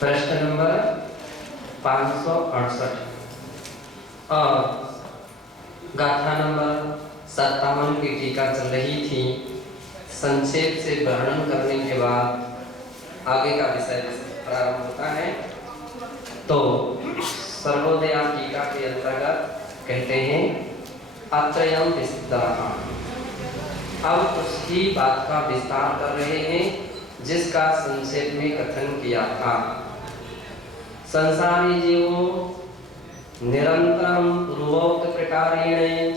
प्रश्न नंबर 568 और गाथा नंबर 57 की टीका चल रही थी। संक्षेप से वर्णन करने के बाद आगे का विषय प्रारंभ होता है। तो सर्वोदया टीका के अंतर्गत कहते हैं अत्रयम् विस्तरः। अब उसी बात का विस्तार कर रहे हैं जिसका संक्षेप में कथन किया था। संसारी जीवों निरंतरम पूर्वोक्त प्रकारेण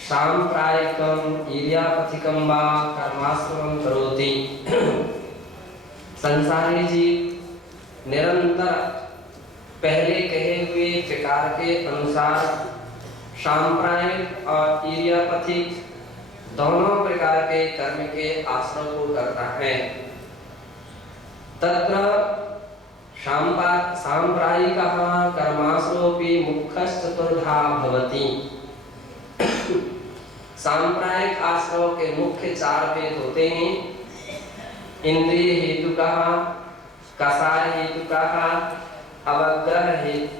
सांप्रायिकम इर्यापथिकम वा कर्माश्रमं करोति। संसारी जीव निरंतर पहले कहे हुए प्रकार के अनुसार सांप्रायिक और इर्यापथिक दोनों प्रकार के कर्म के आश्रम को करता है। तत्र सांप्रायिकः कर्माश्रोपि मुख्यश्चतुर्धा भवति। सांप्रायिक आश्रम के मुख्य चार भेद होते हैं। इंद्रिय हेतुकः, कषाय हेतुकः,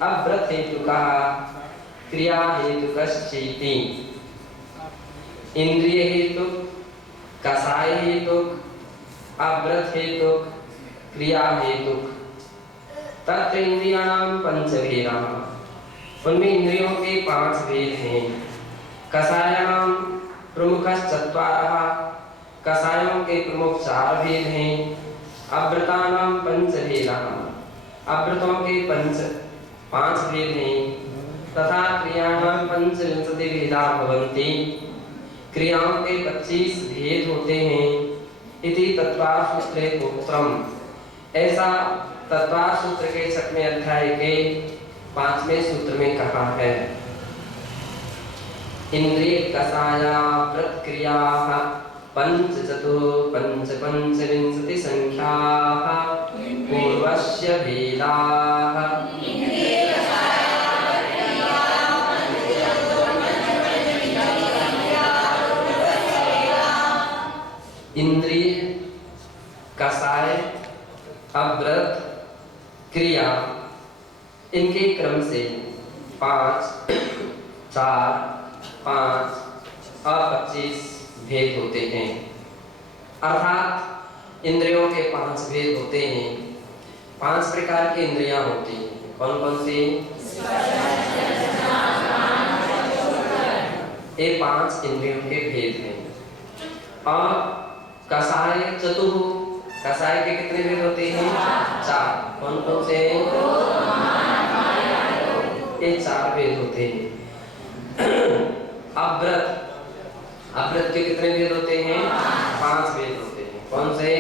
अव्रत हेतुकः, क्रिया हेतुकश्चेति। इंद्रिय हेतुक, कषाय हेतुक, अव्रत हेतुक, क्रिया हेतुक। तत्र इंद्रियाणां पंचभेदाः। उनमें इंद्रियों के 5 भेद हैं। कषायाणां प्रमुखश्चत्वारः। कषायों के प्रमुख 4 भेद हैं। अव्रतानां पंचभेदाः। अव्रतों के 5 भेद हैं। तथा क्रियाणां पंचविंशति भेदा भवन्ति। क्रियाओं के 25 भेद होते हैं। इति तत्त्वार्थ सूत्रे उक्तम्। ऐसा तत्त्वार्थ सूत्र के 6वें अध्याय के 5वें सूत्र में कहा है। इंद्रिय कषाया प्रक्रियाः पंचविंशति संख्याः पूर्वस्य भेदाः। इंद्रिय, कषाय, अव्रत, क्रिया, इनके क्रम से 5, 4, 5 और 25 भेद होते हैं। अर्थात इंद्रियों के 5 भेद होते हैं। 5 प्रकार की इंद्रियां होती हैं। कौन कौन सी? ये 5 इंद्रियों के भेद हैं। और कषाय चतुः, कषाय के कितने भेद होते हैं? 4। कौन कौन से? ये 4 भेद होते हैं। अव्रत, अव्रत के कितने भेद होते हैं? 5 भेद होते हैं। कौन से?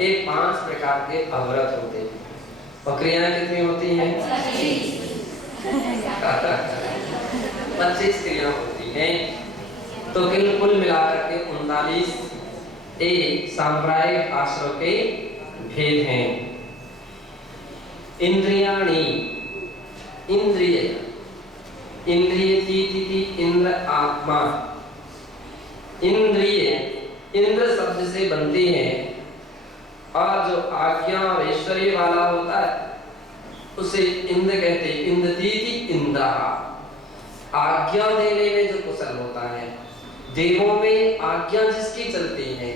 ये 5 प्रकार के अव्रत होते हैं। और क्रियाएं कितनी होती हैं? 25 क्रिया होती हैं। तो कुल मिलाकर के 39 सांप्रायिक आश्रम के भेद हैं। इंद्रियाणि, इंद्रिय, इंद्रियतीति इंद्र आत्मा। इंद्रिय इंद्र शब्द से बनती है और जो आज्ञा और ऐश्वर्य वाला होता है उसे इंद्र कहते हैं। इंद्रतीति इंद्रा, आज्ञा देने में जो कुशल होता है। देवों में आज्ञा जिसकी चलती है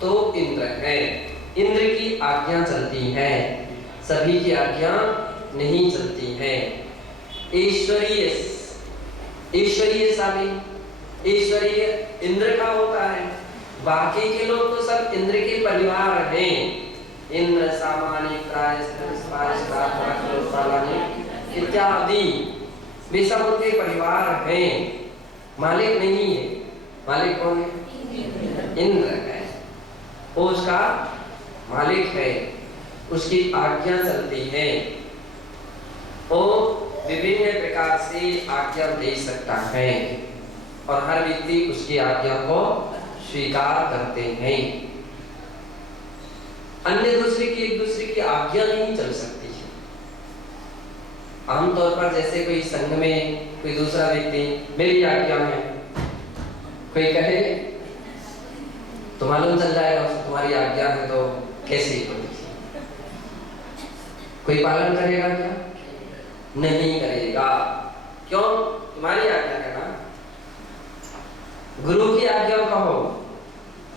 तो इंद्र है। इंद्र की आज्ञा चलती है, सभी की आज्ञा नहीं चलती है। ईश्वरीय, ईश्वरीयशाली, ईश्वरीय इंद्र का होता है। बाकी के लोग तो सब इंद्र के परिवार हैं। इंद्र सामान्य इत्यादि वे सब उनके परिवार हैं। मालिक नहीं है। मालिक कौन है? इंद्र है। वो उसका मालिक है, उसकी आज्ञा चलती है। वो विभिन्न प्रकार से आज्ञा दे सकता है और हर व्यक्ति उसकी आज्ञा को स्वीकार करते हैं। अन्य एक दूसरे की आज्ञा नहीं चल सकती है। आमतौर पर जैसे कोई संघ में कोई दूसरा व्यक्ति मेरी आज्ञा है कोई कहे तो मालूम चल जाएगा उसको तुम्हारी आज्ञा है तो कैसी होगी। कोई पालन करेगा क्या? नहीं करेगा। क्यों? तुम्हारी आज्ञा है ना, गुरु की आज्ञा कहो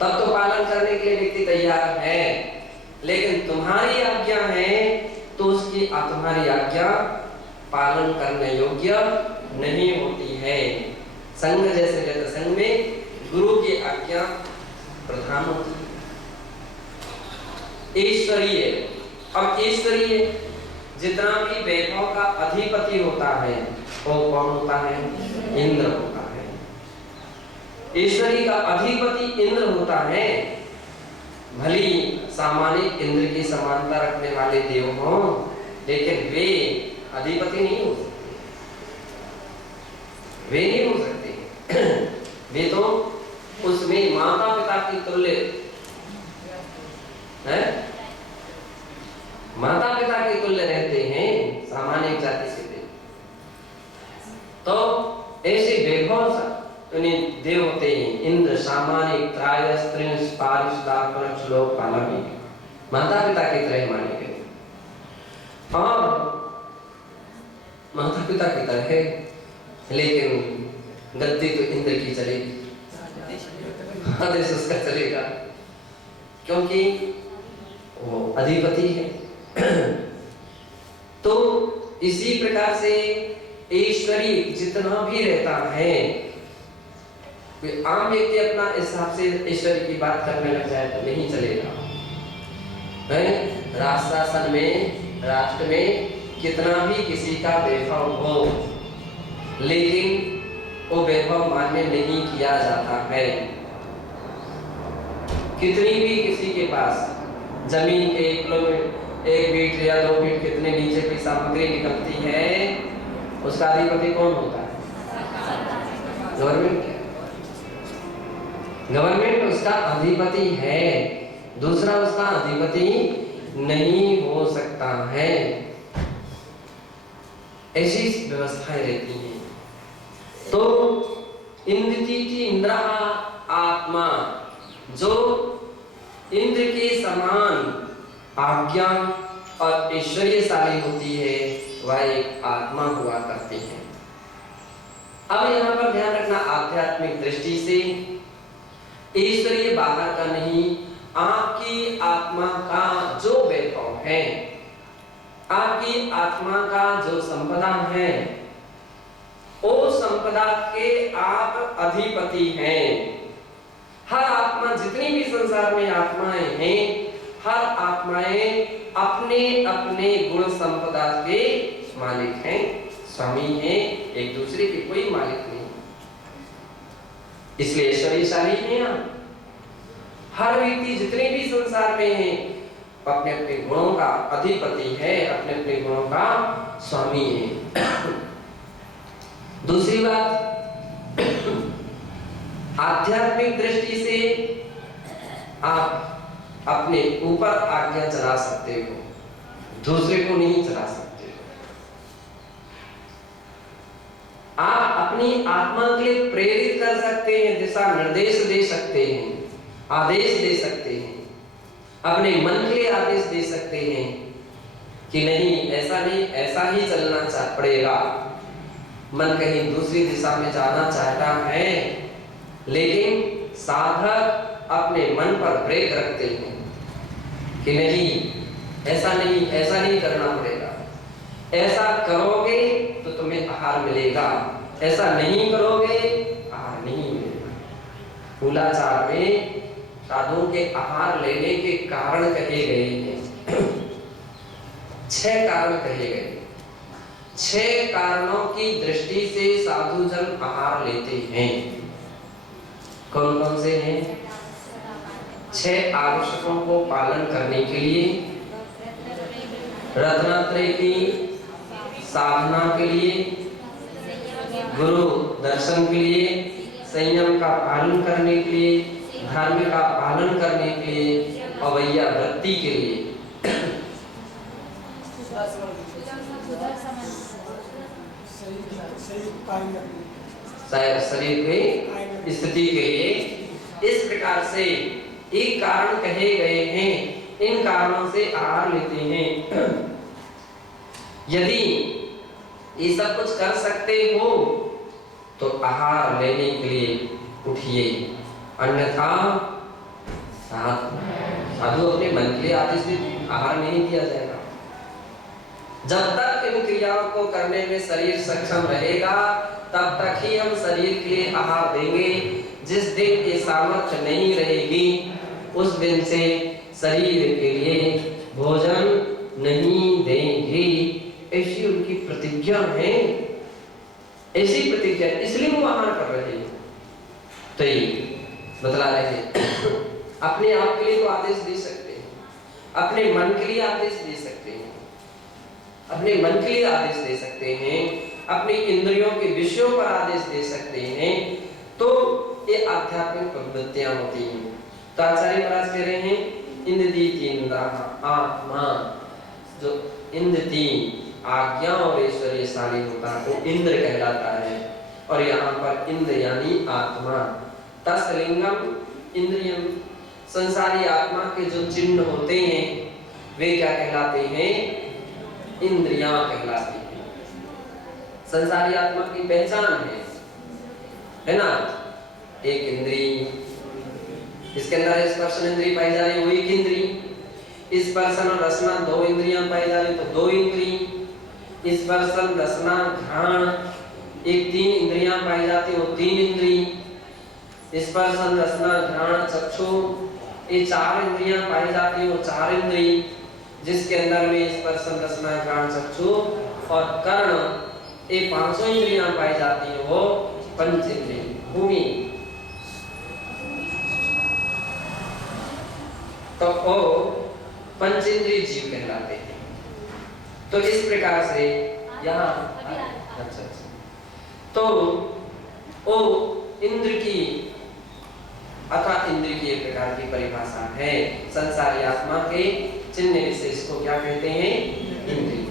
तब तो पालन करने के लिए व्यक्ति तैयार है, लेकिन तुम्हारी आज्ञा है तो उसकी तुम्हारी आज्ञा पालन करने योग्य नहीं होती है। संग जैसे जैसे संग में गुरु की आज्ञा प्रधान होती है। ईश्वरीय, अब ईश्वरीय जितना भी वैभव का अधिपति होता है वो कौन होता है? इंद्र होता है। ईश्वरी का अधिपति इंद्र होता है। भली सामान्य इंद्र की समानता रखने वाले देव हों, लेकिन वे अधिपति नहीं हो सकते, वे नहीं हो सकते। वे तो उसमें माता पिता की तुल्य है, माता पिता के तुल्य रहते हैं सामान्य जाति से। तो ऐसे वैभव देव होते हैं इंद्र, सामान्य, त्राय, स्त्रिंश, पारिश, दापरक्ष, लोक पालक, माता पिता की तरह माने गए। और माता पिता की तरह है, लेकिन गद्दी तो इंद्र की चलेगी, आदेश उसका चलेगा, क्योंकि वो अधिपति है। तो इसी प्रकार से ईश्वरी जितना भी रहता है, आम व्यक्ति अपना हिसाब से ईश्वरी की बात करने लग जाए तो नहीं चलेगा। राष्ट्र में, राष्ट्र में कितना भी किसी का वैभव हो, लेकिन वो वैभव मान्य नहीं किया जाता है। कितनी भी किसी के पास जमीन 1 किलोमीटर, 1 फीट या 2 फीट कितने नीचे की सामग्री निकलती है, उसका अधिपति कौन होता है? गवर्नमेंट। गवर्नमेंट उसका अधिपति है, दूसरा उसका अधिपति नहीं हो सकता है। ऐसी व्यवस्थाएं रहती हैं। तो इंद्रजी की इंद्र आत्मा, जो इंद्र के समान आज्ञा और ऐश्वर्यशाली होती है, वह एक आत्मा हुआ करती है। अब यहाँ पर ध्यान रखना, आध्यात्मिक दृष्टि से ईश्वरीय बाहर का नहीं, आपकी आत्मा का जो वैभव है, आपकी आत्मा का जो संपदा है, वो संपदा के आप अधिपति हैं। हर आत्मा, जितनी भी संसार में आत्माएं हैं, हर आत्माएं अपने अपने गुण संपदा के मालिक हैं, स्वामी हैं, एक दूसरे के कोई मालिक नहीं। इसलिए ऐश्वर्यशाली हैं आप। हर व्यक्ति जितने भी संसार में हैं, अपने अपने गुणों का अधिपति है, अपने अपने गुणों का स्वामी है। दूसरी बात, आध्यात्मिक दृष्टि से आप अपने ऊपर आज्ञा चला सकते हो, दूसरे को नहीं चला सकते। आप अपनी आत्मा के लिए प्रेरित कर सकते हैं, दिशा निर्देश दे सकते हैं, आदेश दे सकते हैं, अपने मन के लिए आदेश दे सकते हैं कि नहीं, ऐसा नहीं, ऐसा ही चलना पड़ेगा। मन कहीं दूसरी दिशा में जाना चाहता है, लेकिन साधक अपने मन पर ब्रेक रखते हैं कि नहीं, ऐसा नहीं, ऐसा नहीं करना पड़ेगा, ऐसा करोगे तो तुम्हें आहार मिलेगा, ऐसा नहीं करोगे आहार नहीं मिलेगा। मूलाचार में साधुओं के आहार लेने के कारण कहे गए हैं। 6 कारण कहे गए। 6 कारणों की दृष्टि से साधु जन आहार लेते हैं। कौन कौन से हैं? 6 आवश्यकों को पालन करने के लिए, रत्नात्रय की साधना के लिए, गुरु दर्शन के लिए, संयम का पालन करने के लिए, धर्म का पालन करने के लिए, अवैया वृत्ति के लिए, शरीर की स्थिति के लिए। इस प्रकार से एक कारण कहे गए हैं, इन कारणों से आहार लेते हैं। यदि ये सब कुछ कर सकते हो तो आहार लेने के लिए उठिए, अन्यथा साधु अपने मन के लिए आदेश भी आहार नहीं दिया जाएगा। जब तक इन क्रियाओं को करने में शरीर सक्षम रहेगा तब तक ही हम शरीर के लिए आहार देंगे। जिस दिन ये सामर्थ्य नहीं रहेगी उस दिन से शरीर के लिए भोजन नहीं देंगे। ऐसी उनकी प्रतिज्ञा है, ऐसी प्रतिज्ञा, इसलिए वो आहार कर रहे हैं। तो ये बतला रहे हैं अपने आप के लिए तो आदेश दे सकते हैं, अपने मन के लिए आदेश दे सकते हैं, अपने मन के लिए आदेश दे सकते हैं, अपनी इंद्रियों के विषयों पर आदेश दे सकते हैं। तो ये आध्यात्मिक प्रवृत्तियां होती हैं। तो आचार्य महाराज कह रहे हैं इंद्रिय तीन आत्मा, जो इंद्र तीन आज्ञा और ऐश्वर्यशाली होता है वो इंद्र कहलाता है। और यहाँ पर इंद्र यानी आत्मा, तस्लिंगम इंद्रियम, संसारी आत्मा के जो चिन्ह होते हैं वे क्या कहलाते हैं? इंद्रियां कहलाती हैं। संसारी आत्मा की पहचान है ना? एक इंद्री, इसके अंदर स्पर्शन इंद्री पाई जा रही, वो एक इंद्री। स्पर्शन और रसना दो इंद्रियां पाई जा रही तो दो इंद्री। स्पर्शन रसना घ्राण एक तीन इंद्रियां पाई जाती वो तीन इंद्री। स्पर्शन रसना घ्राण चक्षु ये चार इंद्रियां पाई जाती वो चार इंद्री, जिसके अंदर में स्पर्शन रसना घ्राण चक्षु और कर्ण ये पांचों इंद्रियां पाई जाती है वो पंच इंद्रिय भूमि। तो वो पंचेंद्रिय जीव कहलाते हैं। तो इस प्रकार से यहाँ अच्छा तो ओ इंद्र की अथवा इंद्र की एक प्रकार की परिभाषा है। संसारी आत्मा के चिन्ह विशेष को क्या कहते हैं? इंद्रिय।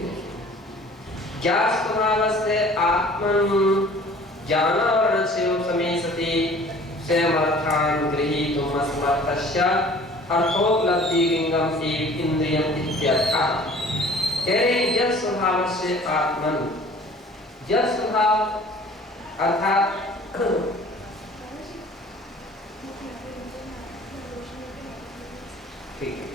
ज्ञान स्वभावस्य आत्मन ज्ञानावरणस्यो समेसति स्वयमर्थान् गृहीतुम् असमर्थस्य अर्थोपलब्धि लिंगम एव इंद्रियम इत्यर्थः। कह रहे यह स्वभावस्य आत्मन, यह स्वभाव अर्थात ठीक है